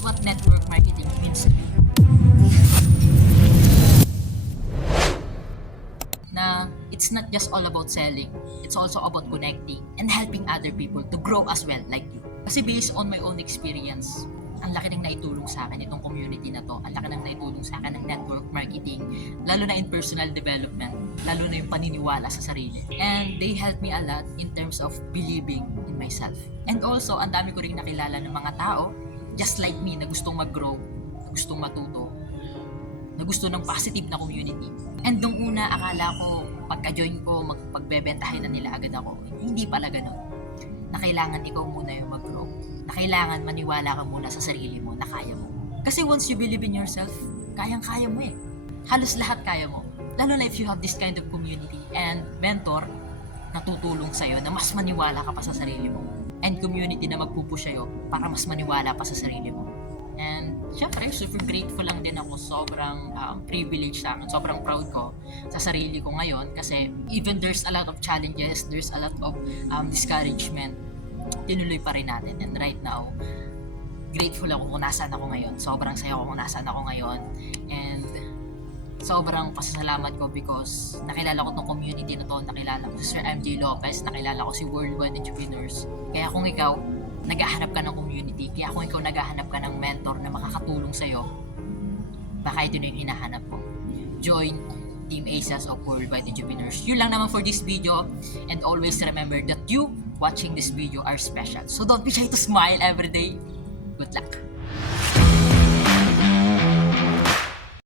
That's what network marketing means to me. Na it's not just all about selling, it's also about connecting and helping other people to grow as well like you. Kasi based on my own experience, ang laki ng naitulong sa akin itong community na to, ang laki ng naitulong sa akin ng network marketing, lalo na in personal development, lalo na yung paniniwala sa sarili. And they helped me a lot in terms of believing in myself. And also, ang dami ko rin nakilala ng mga tao, just like me, na gustong mag-grow, na gustong matuto, na gusto ng positive na community. And nung una, akala ko, pagka-join ko, pagbebentahin na nila agad ako. Hindi pala ganun. Na kailangan ikaw muna yung mag-grow. Na kailangan maniwala ka muna sa sarili mo na kaya mo. Kasi once you believe in yourself, kayang-kaya mo eh. Halos lahat kaya mo. Lalo na if you have this kind of community and mentor na tutulong sa'yo na mas maniwala ka pa sa sarili mo. And community na magpupush sa'yo para mas maniwala pa sa sarili mo. And syempre, super grateful lang din ako. Sobrang privileged sa akin. Sobrang proud ko sa sarili ko ngayon. Kasi even there's a lot of challenges, there's a lot of discouragement, tinuloy pa rin natin. And right now, grateful ako kung nasaan ako ngayon. Sobrang saya ko kung nasaan ako ngayon. And sobrang pasasalamat ko because nakilala ko tong community na to, nakilala ko si Sir MJ Lopez, nakilala ko si Worldwide Entrepreneurs. Kaya kung ikaw, naghahanap ka ng community, kaya kung ikaw naghahanap ka ng mentor na makakatulong sa'yo, baka ito na yung hinahanap mo. Join Team ACES of Worldwide Entrepreneurs. Yun lang naman for this video, and always remember that you watching this video are special. So don't be shy to smile every day. Good luck!